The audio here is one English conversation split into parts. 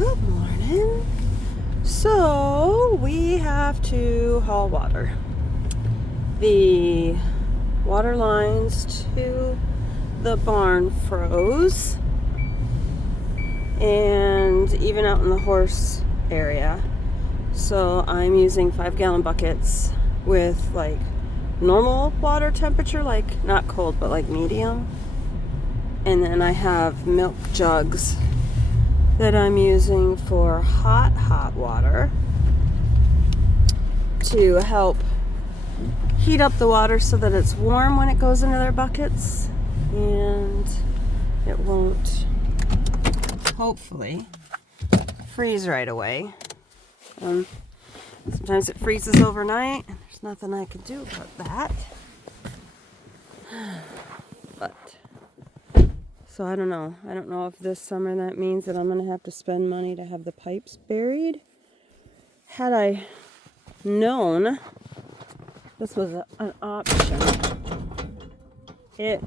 Good morning. So we have to haul water. The water lines to the barn froze, and even out in the horse area. So I'm using 5-gallon buckets with like normal water temperature, like not cold but like medium. And then I have milk jugs that I'm using for hot water to help heat up the water so that it's warm when it goes into their buckets and it won't, hopefully, freeze right away. Sometimes it freezes overnight and there's nothing I can do about that. But so I don't know. I don't know if this summer that means that I'm going to have to spend money to have the pipes buried. Had I known this was an option, it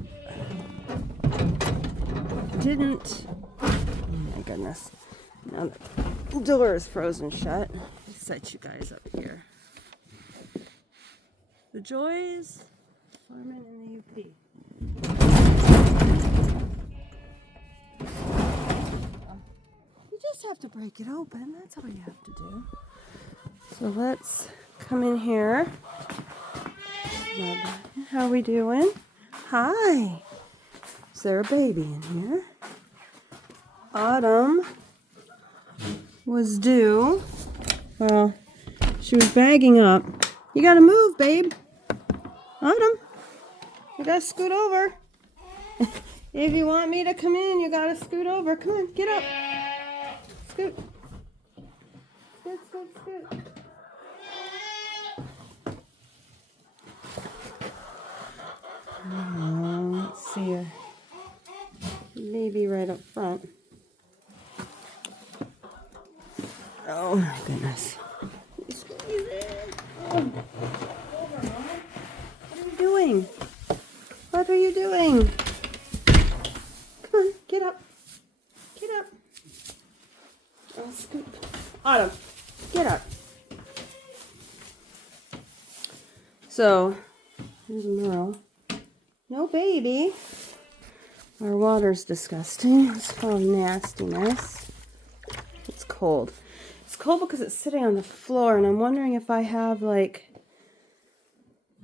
didn't. Oh my goodness. Now the door is frozen shut. I'll set you guys up here. The joys of farming in the UP. You just have to break it open. That's all you have to do. So let's come in here. How we doing? Hi. Is there a baby in here? Autumn was due. Well, she was bagging up. You gotta move, babe. Autumn, you gotta scoot over. If you want me to come in, you gotta scoot over. Come on, get up. Scoot. Scoot, scoot, scoot. Let's see her. Maybe right up front. Oh my goodness. Oh. What are you doing? What are you doing? Come on, get up. Get up. Oh, scoot. Autumn, get up. So, here's Merle. No baby. Our water's disgusting. It's full of nastiness. It's cold. It's cold because it's sitting on the floor, and I'm wondering if I have like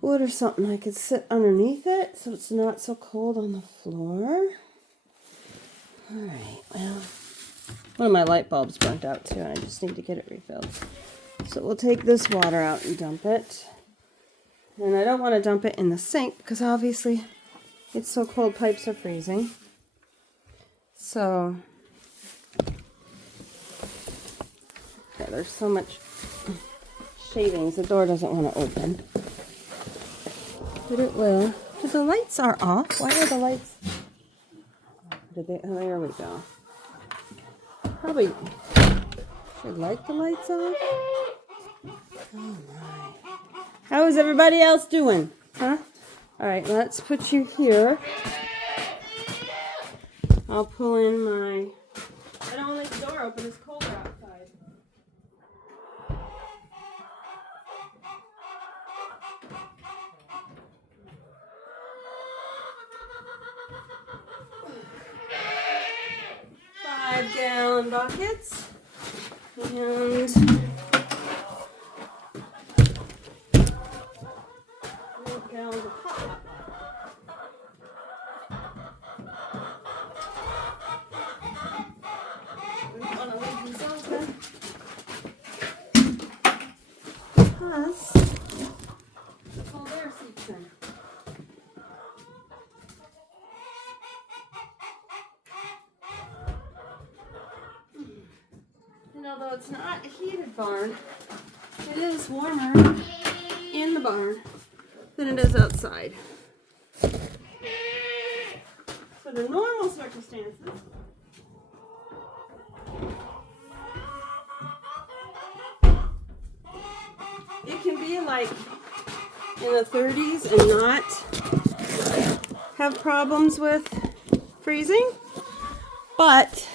wood or something I could sit underneath it so it's not so cold on the floor. Alright, well, one of my light bulbs burnt out too, and I just need to get it refilled. So we'll take this water out and dump it. And I don't want to dump it in the sink because obviously it's so cold, pipes are freezing. So, yeah, there's so much shavings. The door doesn't want to open. But it will. The lights are off. Why are the lights? Did they? Oh, there we go. Probably should light the lights off. Oh my. How is everybody else doing? Huh? Alright, let's put you here. I'll pull in my... I don't leave the door open, it's colder outside. Five-gallon buckets. And... gallons of hot. We want to leave these open. Plus, the cold air seeps in. And although it's not a heated barn, it is warmer in the barn than it is outside. So the normal circumstances, it can be like in the 30s and not have problems with freezing, but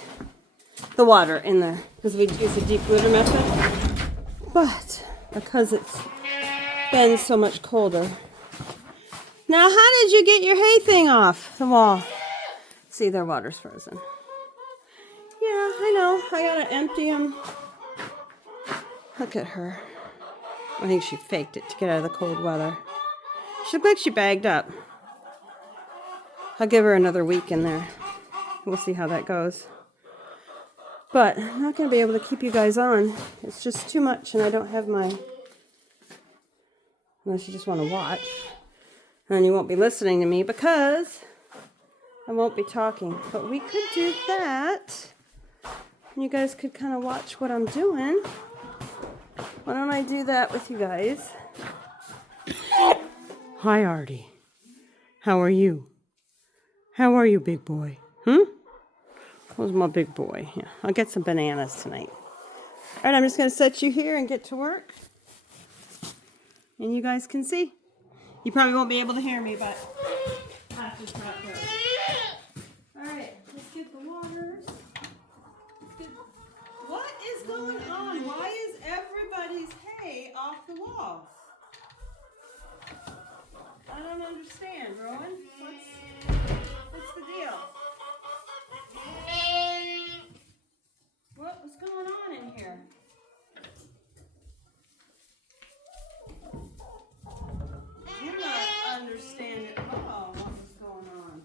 the water in there because we use the deep rooter method. But because it's been so much colder. Now, how did you get your hay thing off the wall? See, their water's frozen. Yeah, I know. I gotta empty them. Look at her. I think she faked it to get out of the cold weather. She looks like she bagged up. I'll give her another week in there. We'll see how that goes. But I'm not going to be able to keep you guys on. It's just too much, and I don't have my... Unless you just want to watch. And you won't be listening to me because I won't be talking. But we could do that. And you guys could kind of watch what I'm doing. Why don't I do that with you guys? Hi, Artie. How are you? How are you, big boy? Who's my big boy? Yeah, I'll get some bananas tonight. All right, I'm just going to set you here and get to work. And you guys can see. You probably won't be able to hear me, but that's just how it goes. All right, let's get the waters. What is going on? Why is everybody's hay off the walls? I don't understand, Rowan. What's the deal? What was going on in here? I do not understand at all what was going on.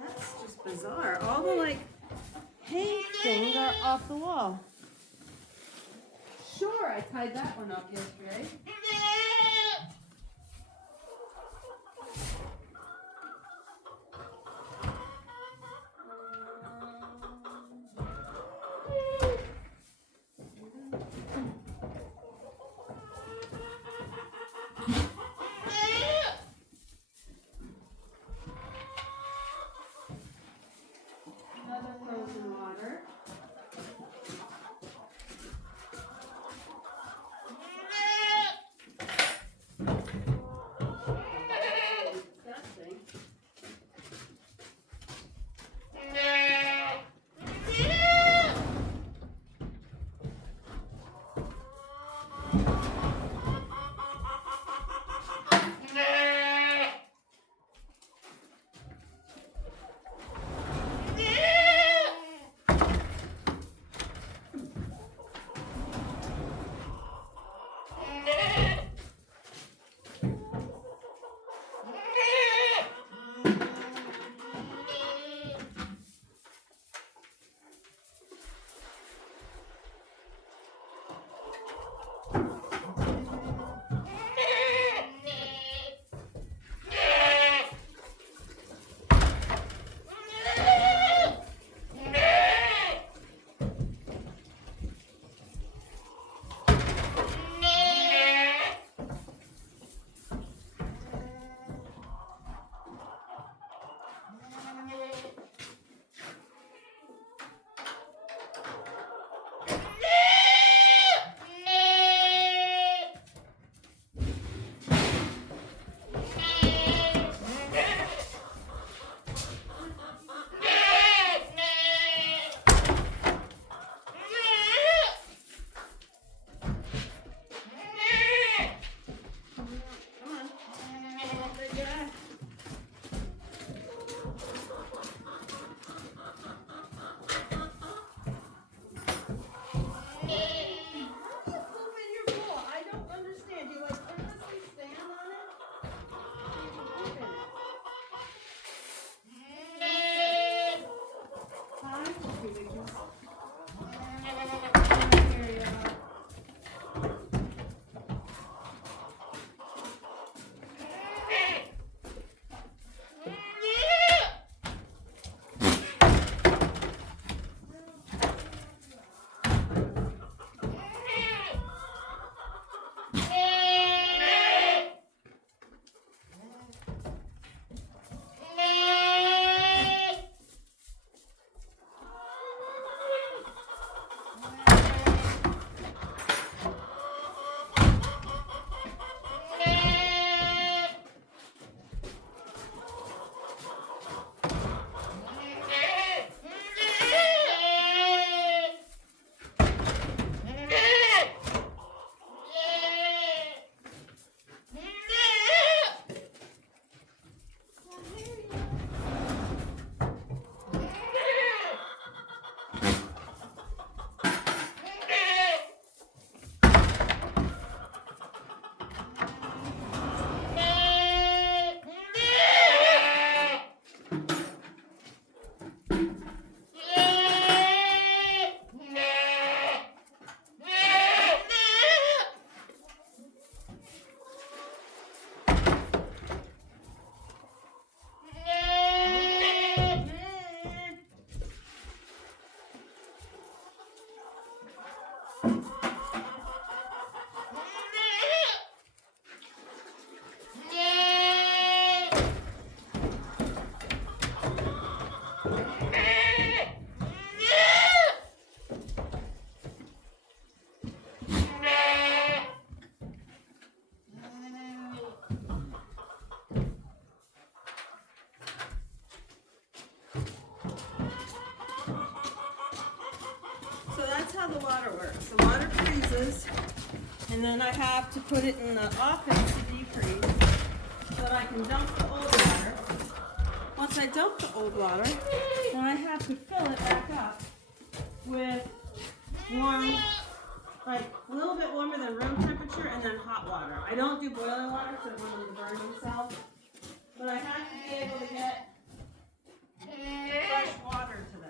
That's just bizarre. All the hay things are off the wall. Sure, I tied that one up yesterday. Another frozen water. Disgusting. how the water works. The water freezes, and then I have to put it in the office to decrease so that I can dump the old water. Once I dump the old water, then I have to fill it back up with warm, like a little bit warmer than room temperature, and then hot water. I don't do boiling water because I want them to burn themselves, but I have to be able to get fresh water to them.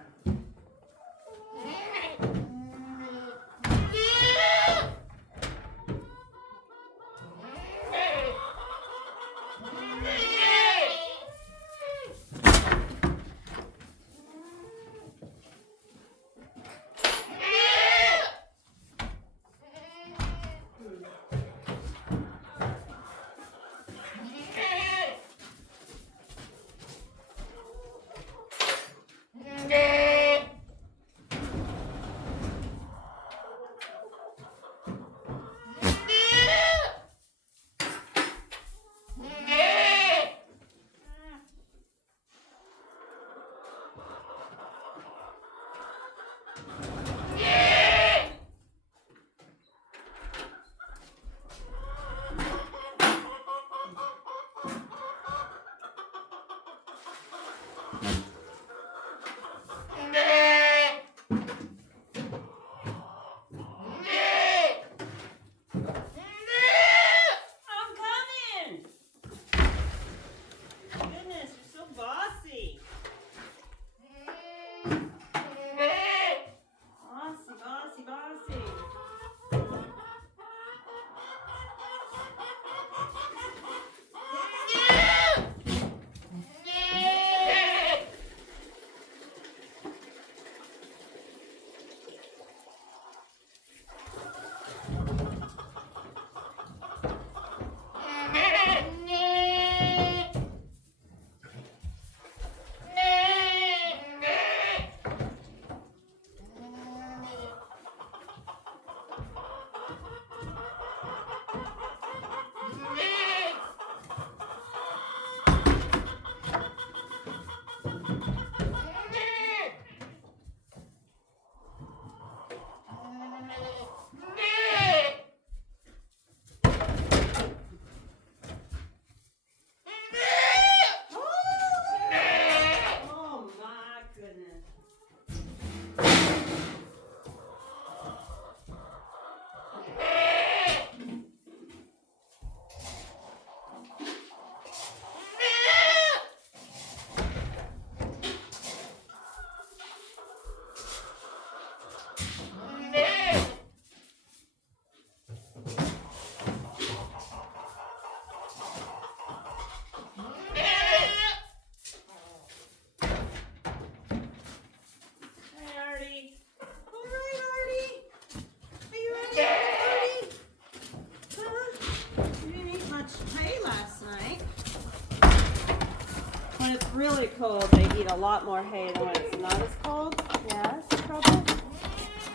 Really cold, they eat a lot more hay than when it's not as cold. Yes, trouble.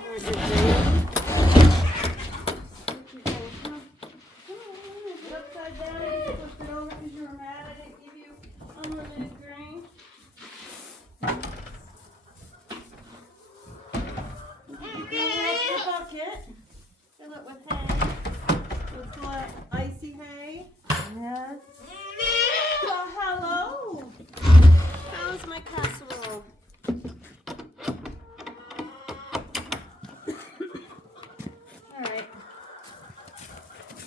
There's your baby. Is it upside down? You flipped it over because you were mad I didn't give you unlimited grain. You can have the bucket. Fill it with hay. With what? Icy hay. Yes. Well, hello. How's my casserole? Alright.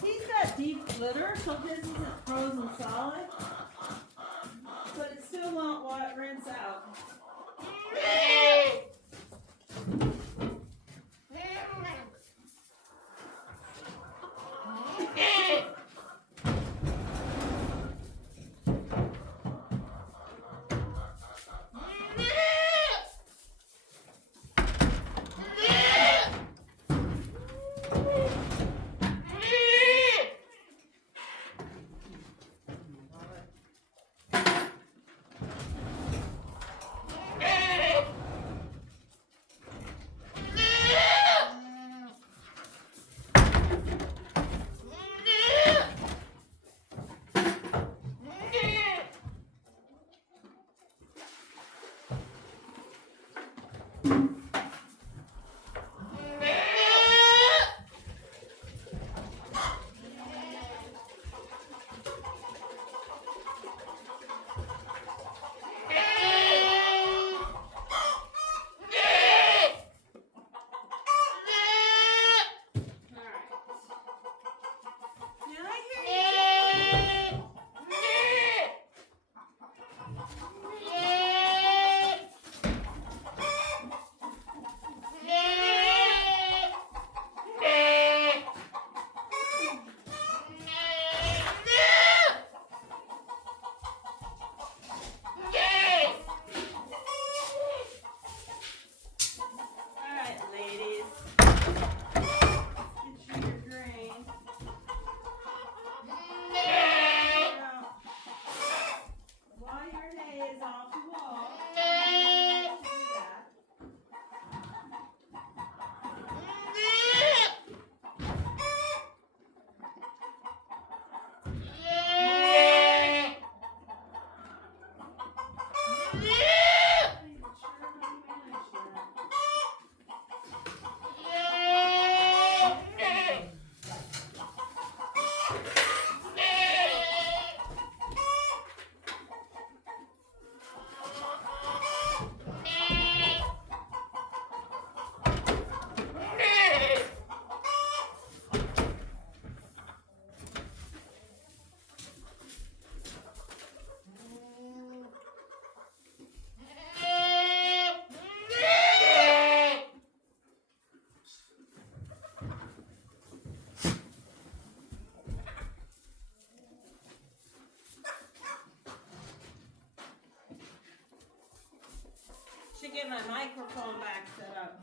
He's got deep litter, so his isn't frozen solid. But it still won't rinse out. get my microphone back set up.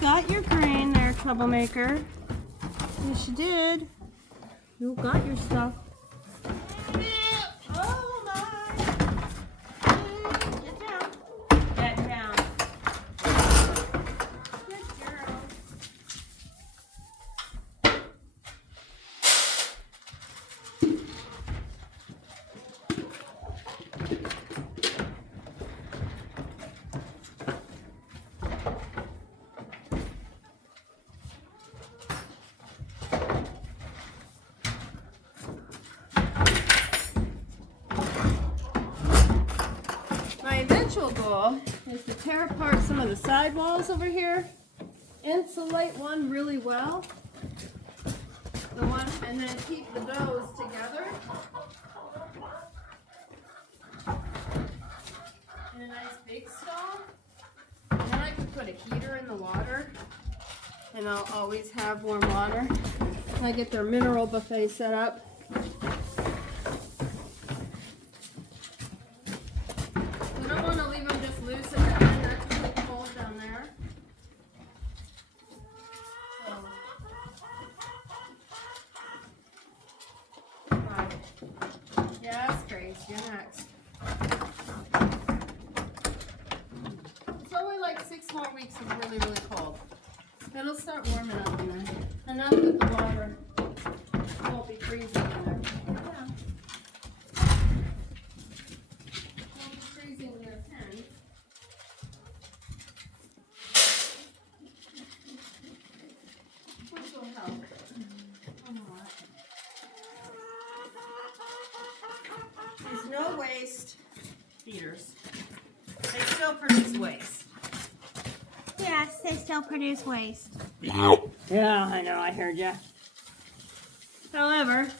Got your grain there, troublemaker. Yes, you did. You got your stuff. Oh my! Get down. Get down. Good girl. Eventual goal is to tear apart some of the side walls over here, insulate one really well, and then keep the doors together in a nice big stall. And then I could put a heater in the water, and I'll always have warm water. I get their mineral buffet set up. Yes, Grace, you're next. It's only like 6 more weeks of really, really cold. It'll start warming up in there. Enough that the water won't be freezing in there. Yeah. Won't be freezing in their pen. Which will help. There's no waste feeders. They still produce waste. Yes, they still produce waste. Yeah, I know, I heard ya. However,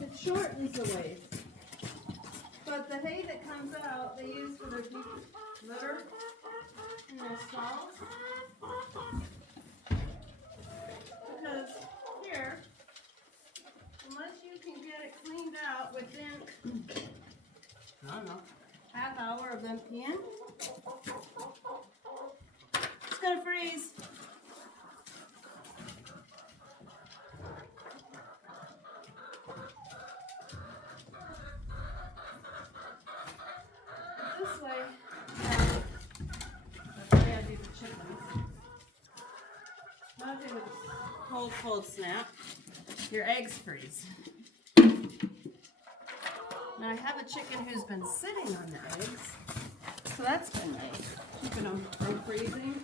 it shortens the waste. But the hay that comes out, they use for their litter in their stalls. Because here, unless you can get it cleaned out within, I don't know, half hour of them peeing, it's gonna freeze. This way, that's the way I do the chickens. Not if it was cold cold snap, your eggs freeze. Now I have a chicken who's been sitting on the eggs, so that's been nice, keeping them from freezing.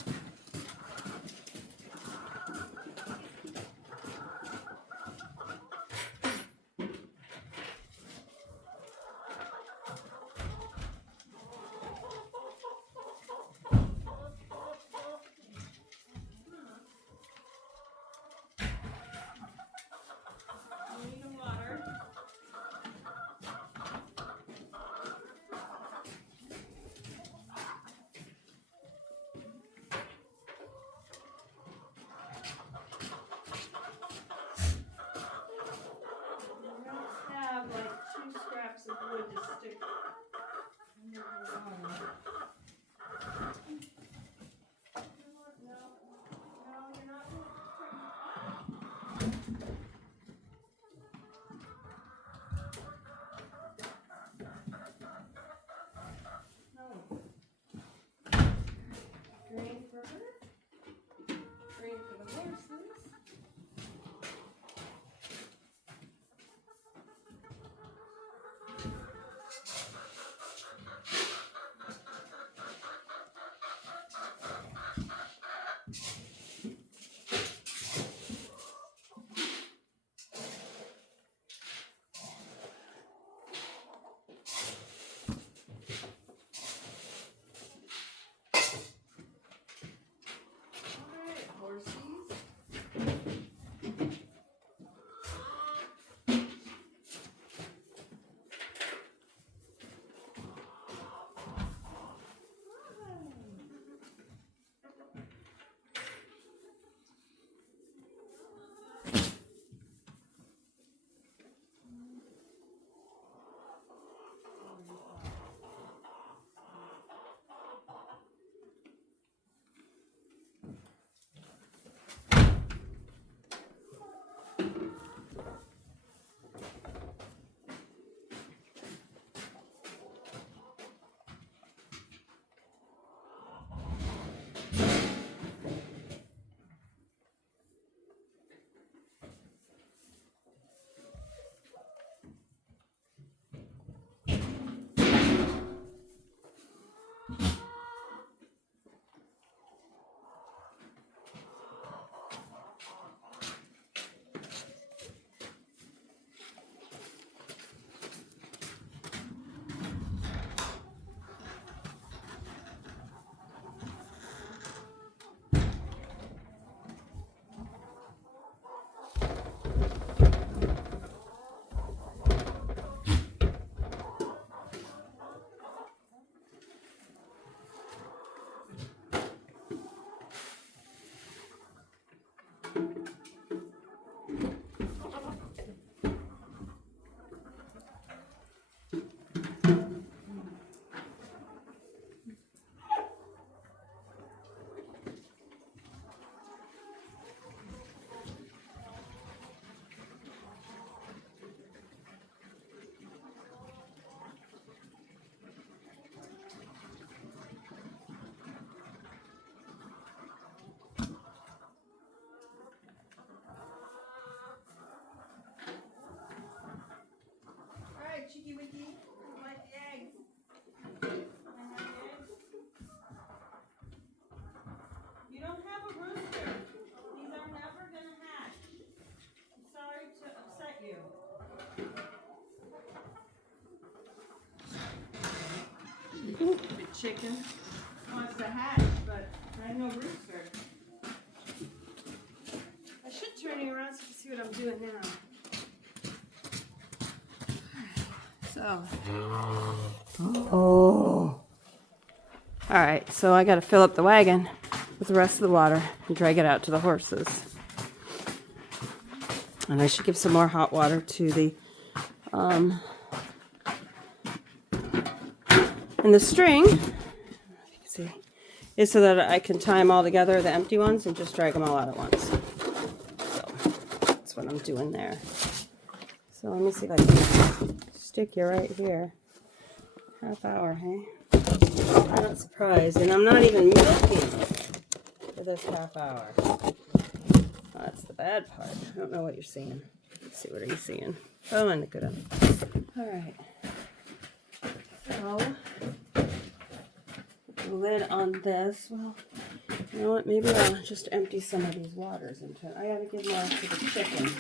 Of wood to stick under the water. No, you're not. No. Green for her. Green for the horses. Cheeky Wiki, you like the eggs? I have the eggs. You don't have a rooster. These are never gonna hatch. I'm sorry to upset you. The chicken wants to hatch, but I have no rooster. I should turn you around so you can see what I'm doing now. So, oh. All right, so I got to fill up the wagon with the rest of the water and drag it out to the horses. And I should give some more hot water to the, and the string, you can see, is so that I can tie them all together, the empty ones, and just drag them all out at once. So, that's what I'm doing there. So let me see if I can stick you right here. Half hour, hey? I'm not surprised, and I'm not even milking for this half hour. that's the bad part. I don't know what you're seeing. Let's see, what are you seeing? Oh, and the good one. All right. So, put the lid on this. Well, you know what? Maybe I'll just empty some of these waters into it. I gotta give more to the chicken.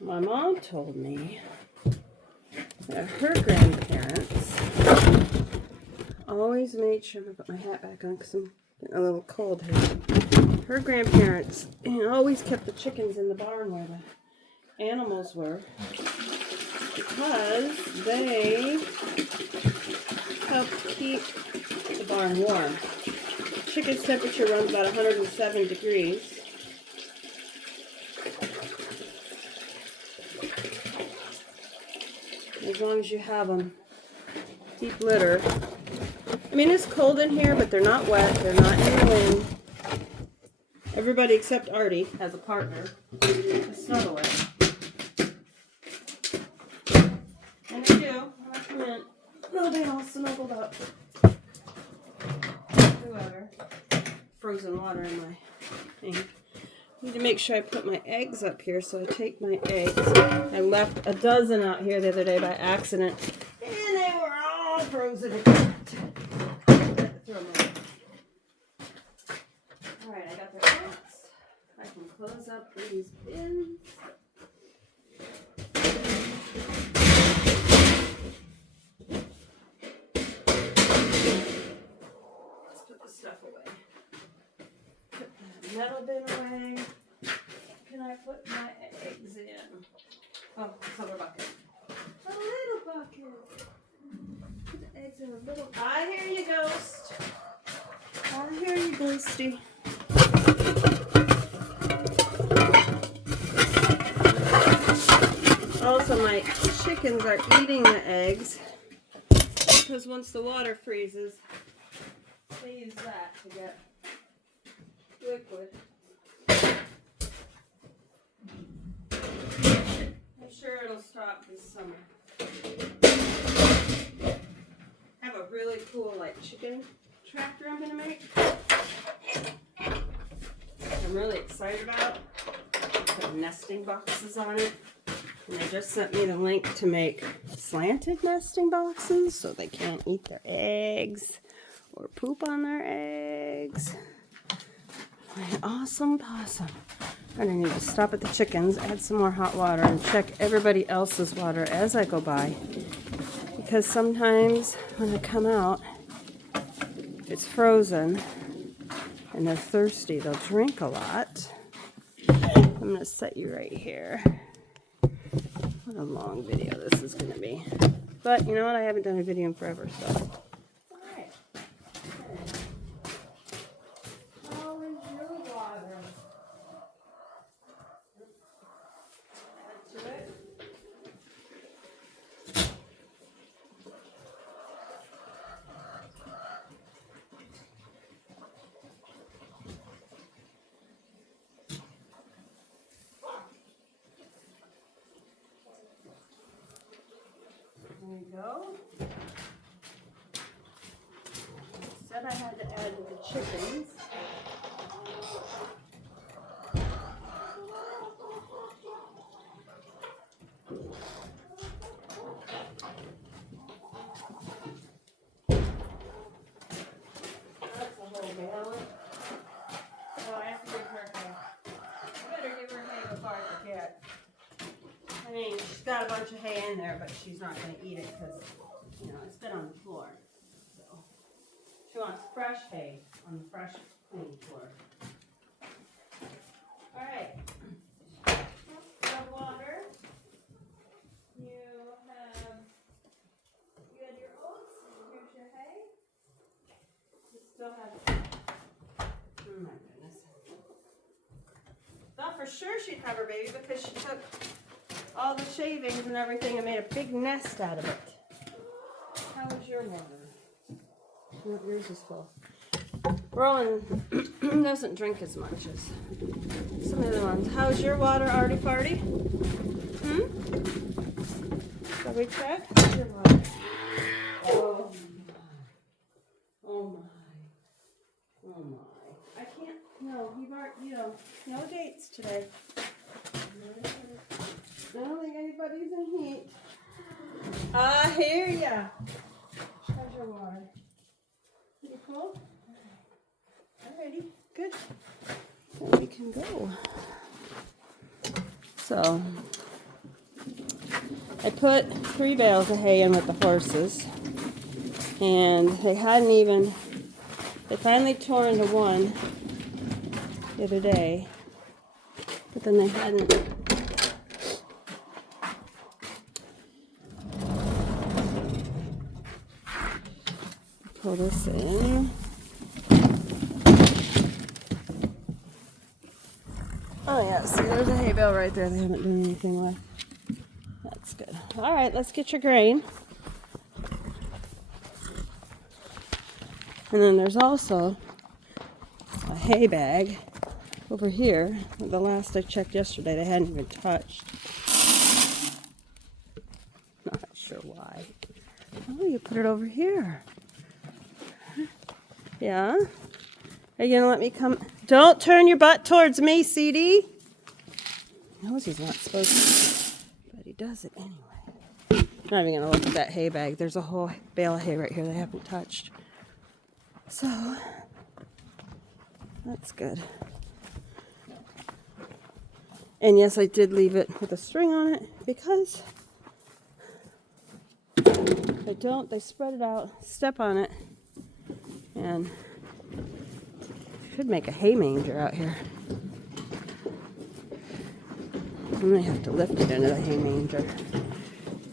My mom told me that her grandparents always made sure, I'm gonna put my hat back on because I'm getting a little cold here. Her grandparents always kept the chickens in the barn where the animals were because they helped keep the barn warm. Chicken's temperature runs about 107 degrees. As long as you have them deep litter. I mean, it's cold in here, but they're not wet. They're not in the wind. Everybody except Artie has a partner to snuggle with. And I do. I come in. No, they all snuggled up. Whoever. Frozen water in my thing. I need to make sure I put my eggs up here, so I take my eggs. I left a dozen out here the other day by accident, and they were all frozen. Alright, I got their eggs. I can close up these bins. Let's put this stuff away. Put the metal bin away. Can I put my eggs in? Oh, silver bucket. A little bucket. Put the eggs in a little. I hear you, ghost. I hear you, ghosty. Also, my chickens are eating the eggs because once the water freezes, they use that to get liquid. I'm sure it'll stop this summer. I have a really cool chicken tractor I'm gonna make. I'm really excited about. Put nesting boxes on it. And they just sent me the link to make slanted nesting boxes so they can't eat their eggs or poop on their eggs. My awesome possum. I need to stop at the chickens, add some more hot water, and check everybody else's water as I go by. Because sometimes when I come out, it's frozen and they're thirsty. They'll drink a lot. I'm going to set you right here. What a long video this is going to be. But you know what? I haven't done a video in forever, so. Alright. How is your water? Add to it. There we go. Said I had to add to the chickens. That's a whole gallon. Oh, I have to give her hay. I better give her hay before I forget. I mean, she's got a bunch of hay in there, but she's not going to eat it because, it's been on the floor. So, she wants fresh hay on the fresh, clean floor. All right. Some water. You had your oats. Here's your hay. You still have. Oh my goodness. Thought for sure she'd have her baby because she took all the shavings and everything and made a big nest out of it. How was your water? Yours is full. Rowan doesn't drink as much as some of the other ones. How's your water, Artie Farty? Shall we check? How's your water? Oh my. Oh my. Oh my. I can't. No, no dates today. I don't think anybody's in heat. I hear ya. How's your water? You full? Alrighty, good. Then we can go. So, I put 3 bales of hay in with the horses, and they finally tore into one the other day, but then they hadn't. Pull this in. Oh yeah, see there's a hay bale right there they haven't done anything with. That's good. Alright, let's get your grain. And then there's also a hay bag over here. The last I checked yesterday they hadn't even touched. Not sure why. Oh, you put it over here. Yeah? Are you gonna let me come? Don't turn your butt towards me, CD. He knows he's not supposed to, but he does it anyway. Not even gonna look at that hay bag. There's a whole bale of hay right here they haven't touched. So, that's good. And yes, I did leave it with a string on it because if I don't, they spread it out, step on it, and should make a hay manger out here. I may have to lift it into the hay manger.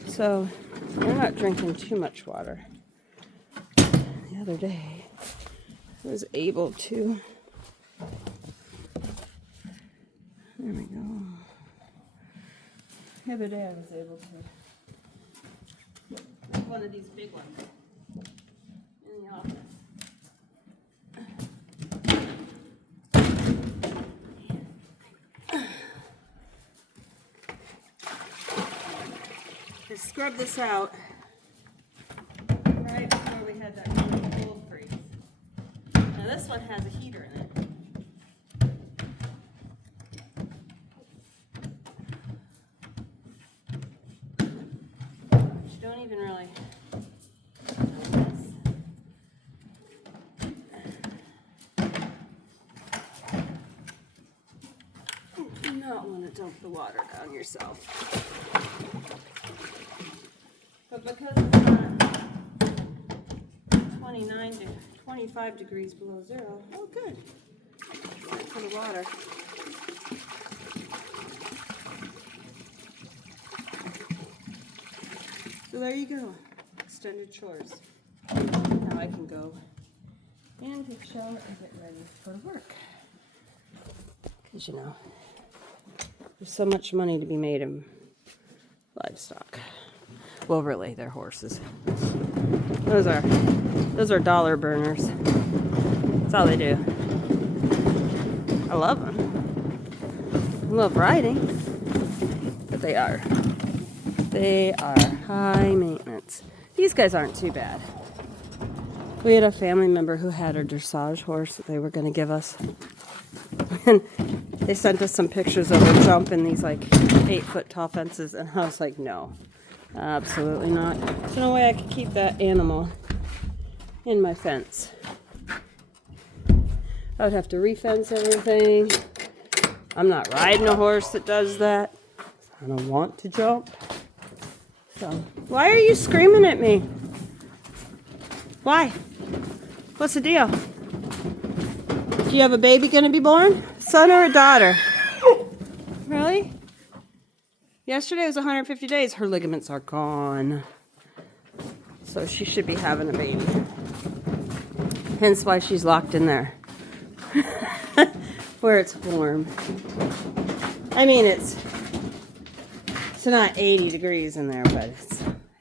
So we're not drinking too much water. The other day I was able to. There we go. The other day I was able to make one of these big ones in the office. I scrubbed this out right before we had that really cold freeze. Now this one has a heater in it. You don't even really notice. You do not want to dump the water down yourself. But because it's not 25 degrees below zero, oh good. Good for the water. So there you go. Extended chores. Now I can go and take a shower and get ready for work. Because you know, there's so much money to be made in livestock. Well, really, they're horses. Those are dollar burners. That's all they do. I love them. I love riding, but they are high maintenance. These guys aren't too bad. We had a family member who had a dressage horse that they were going to give us, and they sent us some pictures of her jumping these like 8-foot tall fences, and I was like, no. Absolutely not. There's no way I could keep that animal in my fence. I would have to re-fence everything. I'm not riding a horse that does that. I don't want to jump. So, why are you screaming at me? Why? What's the deal? Do you have a baby going to be born? Son or a daughter? Really? Yesterday was 150 days. Her ligaments are gone. So she should be having a baby. Hence why she's locked in there. Where it's warm. I mean, it's not 80 degrees in there, but I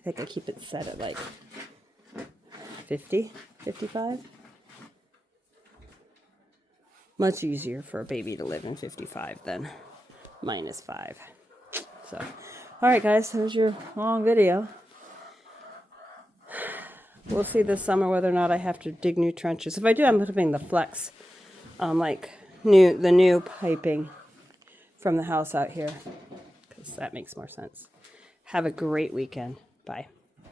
think I keep it set at like 50, 55. much easier for a baby to live in 55 than -5. So, all right, guys, there's your long video. We'll see this summer whether or not I have to dig new trenches. If I do, I'm putting the flex, like the new piping from the house out here, because that makes more sense. Have a great weekend. Bye.